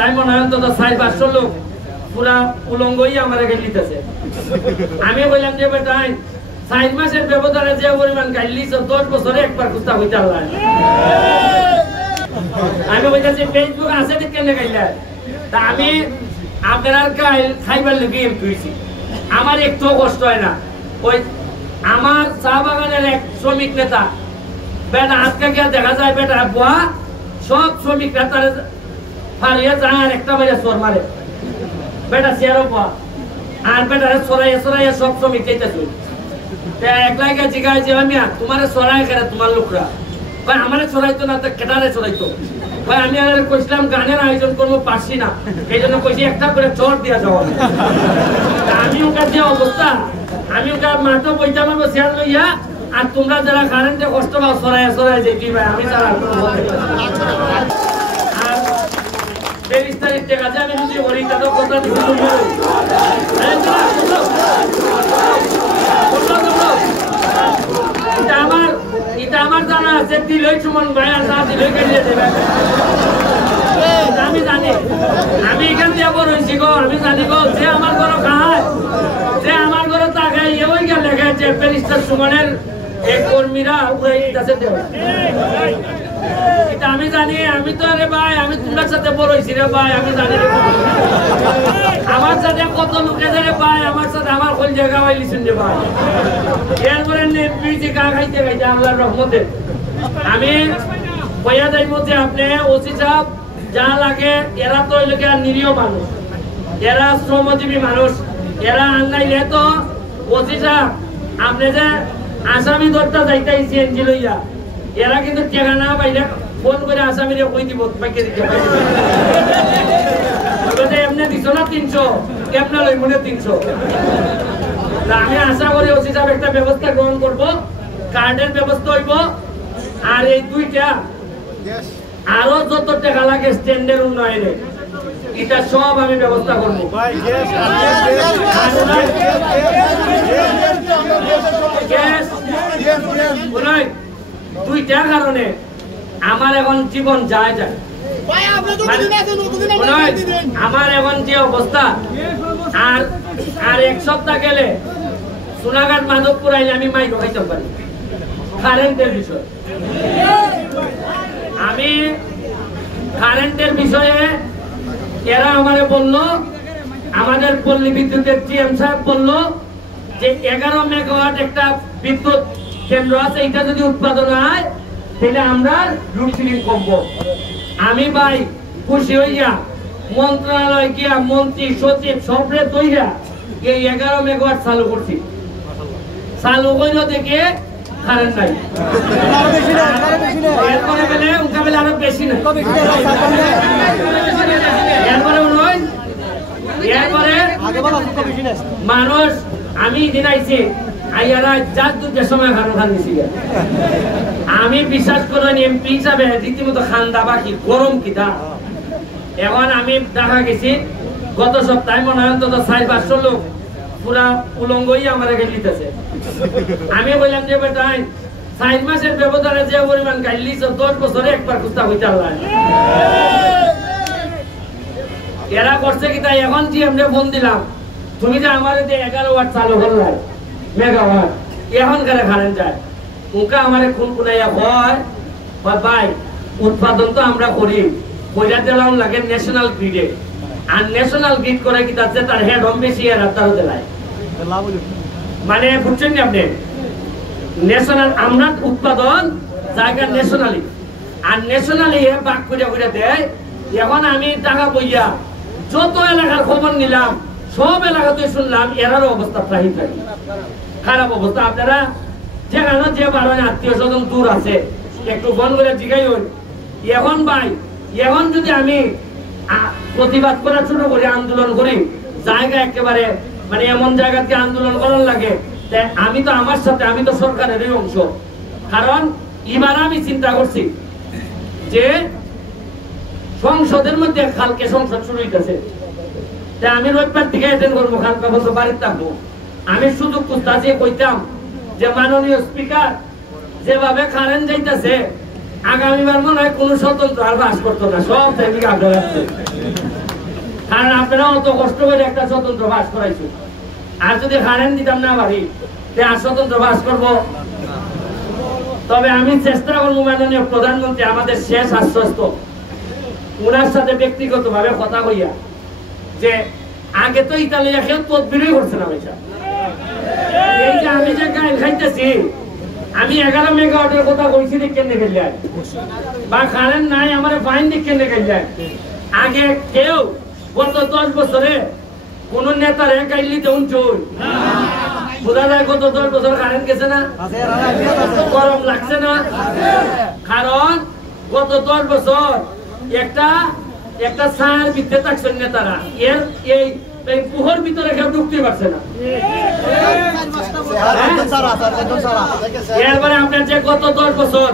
তাই মনে হয় অন্তত 4-500 লোক পুরা উলঙ্গই আমার গেলিতেছে। আমি বললাম যে বেটা 4 মাসের ব্যবধানে যে পরিমাণ গাইলিছ 10 বছরে একবার কুস্তা হইতে আল্লাহ। আমি বলতেছি ফেসবুক আছে ঠিক কেন গাইলা তা আমি আপনার খাইবার লেগে তুইছি আমার একটু কষ্ট হয় না। ওই আমার চা বাগানের এক শ্রমিক নেতা বেটা আজকে গিয়ে দেখা যায় বেটা বুয়া সব শ্রমিক নেতার ফারিয়া যায় আর একটা বাইরে চোর মারে বেটা চেয়ারও বুয়া আর বেটারে চড়াইয়া সব শ্রমিক চাইতেছে। একলাই গিয়ে জিজ্ঞাসা যে আমি তোমার চড়াই কেন তোমার লোকরা ভাই আমার চড়াইতো না তো কেটারে চড়াইতো ভাই আমি আর কইছিলাম গানের আয়োজন করবো পারছি না এই জন্য কইছি একটা করে চর দিয়া যাওয়া। আমি ওখানে যে অবস্থা আমি ওখানে মাঠও বইতে পারবো চেয়ার লইয়া আর তোমরা যারা কারেন্টে কষ্ট পাও চড়াই যেটি ভাই আমি তারা আর 23 তারিখ টাকা যে আমি যদি ওই টাকা কথা দিচ্ছি এটা আমার জানা আছে দিলই সুমন ভাই আর না দিলই কেটে দেবে। আমি জানি আমি এখান দিয়ে বড় হয়েছি গো আমি জানি গো যে আমার ঘর খায় যে আমার ঘর তাকায় ওই গেল লেখা আছে ব্যারিস্টার সুমনের এই কর্মীরা এটা আমি জানি। আমি তো আরে ভাই আমি তোমার সাথে বড় হয়েছি রে ভাই আমি জানি আমার সাথে কত লোকে রে ভাই আমার সাথে আমার কোন জায়গা হইলিছেন রে ভাই এরপরে নেপিছি গা খাইতে খাইতে আল্লাহর রহমতে আমি কইয়া যাইব যে আপনি ওসি সাহেব যা লাগে এরা তো লোকে নিরীহ মানুষ এরা শ্রমজীবী মানুষ এরা আনলাইলে তো ওসি সাহেব আপনি যে আসামি ধরতে যাইতাই সিএনজি লইয়া এরা কিন্তু টেকা না পাইলে ফোন করে আসামিরে কই দিব বাইকে দিতে পাইবে এমনি দিছো না 300 কেমনে লই মনে 300। আমি আশা করি ওসি সাহেব একটা ব্যবস্থা গ্রহণ করব কার্ডের ব্যবস্থা হইব আর এই দুইটা আরো যত টাকা লাগে স্ট্যান্ডের উন্নয়নে এটা সব আমি ব্যবস্থা করব। দুইটা কারণে আমার এখন জীবন যায় আমার এখন যে অবস্থা আর এক সপ্তাহ গেলে সোনাঘাট মাধবপুর আইলে আমি মাইক খাইতে পারি কারেন্টের বিষয়। আমি কারেন্টের বিষয়ে এরা আমারে বললো আমাদের পল্লী বিদ্যুতের জিএম সাহেব বললো যে 11 মেগাওয়াট একটা বিদ্যুৎ কেন্দ্র আছে এটা যদি উৎপাদন হয় তাহলে আমরা লোডশেডিং কমবো। আমি ভাই খুশি হইয়া মন্ত্রণালয় গিয়া মন্ত্রী সচিব সবরে তৈরা এই 11 মেগাওয়াট চালু করছি। চালু হইল দেখে কারেন্ট নাই এরপরে বেলে উনকা বেলে আরো বেশি না এরপরে মানুষ আমি দিন আইছি আইয়ারা যার দুটোর সময় খানো খান দিছি আমি বিশ্বাস করেন এমপি হিসাবে রীতিমতো খান দাবা কি গরম কিতা। এখন আমি দেখা গেছি গত সপ্তাহে মনে হয় অন্তত 4-500 লোক পুরা উলঙ্গই আমার গেলিতেছে। আমি বললাম যে বেটা 4 মাসের ব্যবধানে যে পরিমাণ গাইলিছ 10 বছরে একবার কুস্তা হইতে আল্লাহ। এরা করছে কি তাই এখন জি আমরা ফোন দিলাম তুমি যে আমার 11 ওয়াট চালু করলাই মেগাওয়াট এখন কারে কারেন্ট যায় ওকে আমারে খুন কুনাইয়া হয় ভাই উৎপাদন তো আমরা করি কইরা দিলাম লাগে ন্যাশনাল গ্রিডে আর ন্যাশনাল গ্রিড করে কি তাতে তার হেড হোম বেশি আর তার দেয় মানে বুঝছেন না আপনি ন্যাশনাল আমরা উৎপাদন জায়গা ন্যাশনালি আর ন্যাশনালি ভাগ করে দেয়। এখন আমি টাকা বইয়া যত এলাকার খবর নিলাম সব এলাকাতে শুনলাম এরারও অবস্থা প্রায় খারাপ অবস্থা। আপনারা যেখানে যে বারো আত্মীয় স্বজন দূর আছে একটু ফোন করে জিজ্ঞাই হই এখন ভাই এখন যদি আমি প্রতিবাদ করা শুরু করি আন্দোলন করি জায়গা একেবারে মানে এমন জায়গাতে আন্দোলন করার লাগে আমি তো আমার সাথে আমি তো সরকারেরই অংশ। কারণ এবার আমি চিন্তা করছি যে সংসদের মধ্যে কালকে সংসদ শুরু হইতেছে আমি রবিবার থেকে অ্যাটেন্ড করবো কালকে বলতে বাড়িতে থাকবো। আমি শুধু কুস্তাজি কইতাম যে মাননীয় স্পিকার যেভাবে কারেন্ট যাইতেছে আগামীবার মনে হয় কোনো স্বতন্ত্র আর বাস করতো না, সব থেকে আপনারা, কারণ আপনারা অত কষ্ট করে একটা স্বতন্ত্র বাস করাইছো। আর যদি কারেন্ট দিতাম না বাড়ি, আর স্বতন্ত্র বাস করবো। তবে আমি চেষ্টা করবো মাননীয় প্রধানমন্ত্রী আমাদের শেষ আশ্বস্ত, ওনার সাথে ব্যক্তিগত ভাবে কথা কইয়া, যে আগে তো ইতালিয়া কেউ তদবিরই করছে না ভাইসা। এই যে আমি যে গাইল খাইতেছি, আমি 11 মেগাওয়াটের কথা কইছি কেন গেলেন, বা কারেন্ট নাই আমার ফাইন দিক কেন গেলেন। আগে কেউ গত 10 বছরে কোন নেতার গাইলি দেউন চোর বোঝা যায়, গত 10 বছর কারেন্ট গেছে না, গরম লাগছে না। কারণ গত 10 বছর একটা সার ভিতরে থাকছেন নেতারা, এই পুহর ভিতরে কেউ ঢুকতে পারছে না। এরপরে আপনার যে গত 10 বছর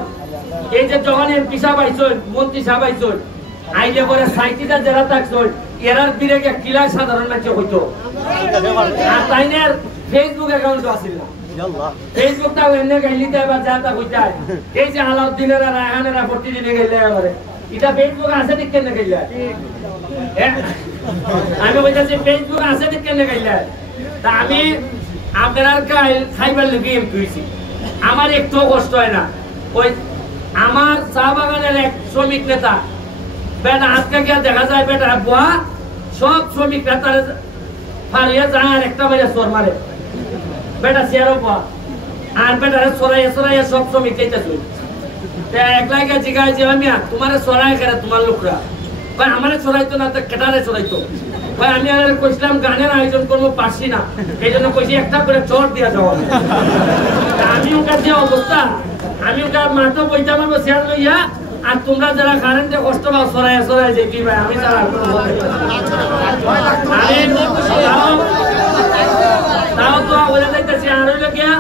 এই যে যখন এমপি সাহেব আইছেন, মন্ত্রী সাহেব আইছেন, আইলে পরে সাইটিটা যারা থাকছেন এরার বিরেকে কিলা সাধারণ মানুষ হইতো। আর তাইনের ফেসবুক অ্যাকাউন্ট আছিল না, ফেসবুকটা এনে গাইলিতে বা যা তা হইতা। এই যে আলাউদ্দিনেরা রায়হানেরা প্রতিদিনে গেলে এবারে এটা ফেসবুক আছে ঠিক কেন গেলে, আমি বলতেছি ফেসবুক আছে ঠিক কেন গেলে। তা আমি আপনার খাইবার লেগে এমপি হয়েছি, আমার একটু কষ্ট হয় না। ওই আমার চা বাগানের এক শ্রমিক নেতা বেটা আজকে গিয়া দেখা যায় বেটা বুয়া সব শ্রমিক নেতার ফারিয়া যায় আর একটা বাইরে চোর মারে, বেটা চেয়ারও বুয়া আর বেটারে চড়াইয়া সব শ্রমিক চাইতেছে। একলাই গিয়ে জিগায় যে আমি তোমার চড়াই খেলে তোমার লোকরা ভাই আমারে চড়াইতো না, কেটারে চড়াইতো ভাই। আমি আর কইছিলাম গানের আয়োজন করবো, পারছি না, এই জন্য কইছি একটা করে চোর দিয়া যাওয়া। আমি ওটার যে অবস্থা, আমি ওটা মাথা বইটা মারবো চেয়ার লইয়া, আর তোমরা যারা কারেন্টে কষ্ট পাও সরাই যেটি ভাই আমি তারা তাও তো বলে যাইতেছি। আর হইল গিয়া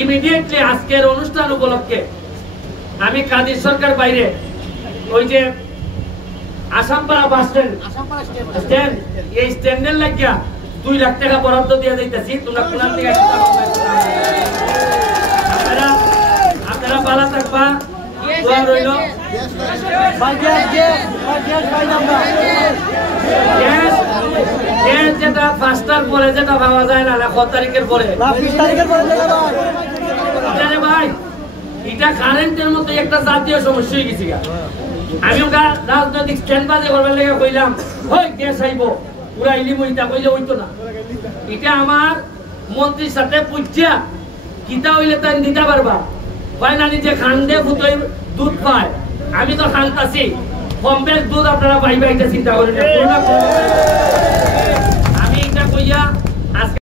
ইমিডিয়েটলি আজকের অনুষ্ঠান উপলক্ষে আমি কাদির সরকার বাইরে ওই যে আসামপাড়া বাস স্ট্যান্ড, এই স্ট্যান্ডের লাগিয়া 2 লাখ টাকা বরাদ্দ দিয়ে যাইতেছি। তোমরা কোনার থেকে আপনারা ভালো থাকবা, দোয়া রইল। যেটা 5টার পরে যেটা পাওয়া যায় না, 7 তারিখের পরে ভাই, এটা কারেন্টের মধ্যে একটা জাতীয় সমস্যা হয়ে গেছে। আমি ওটা রাজনৈতিক স্ট্যান্ড বাজে করবার লেগে কইলাম হই গ্যাস আইব উড়াইলি মইটা কইলে হইতো না। এটা আমার মন্ত্রীর সাথে পুচ্ছা কিতা হইলে তাই দিতে পারবা, হয় না নিজে খান্দে ফুতই দুধ পায়, আমি তো খানতাছি কম বেশ দুধ আপনারা পাইবা, এটা চিন্তা করেন।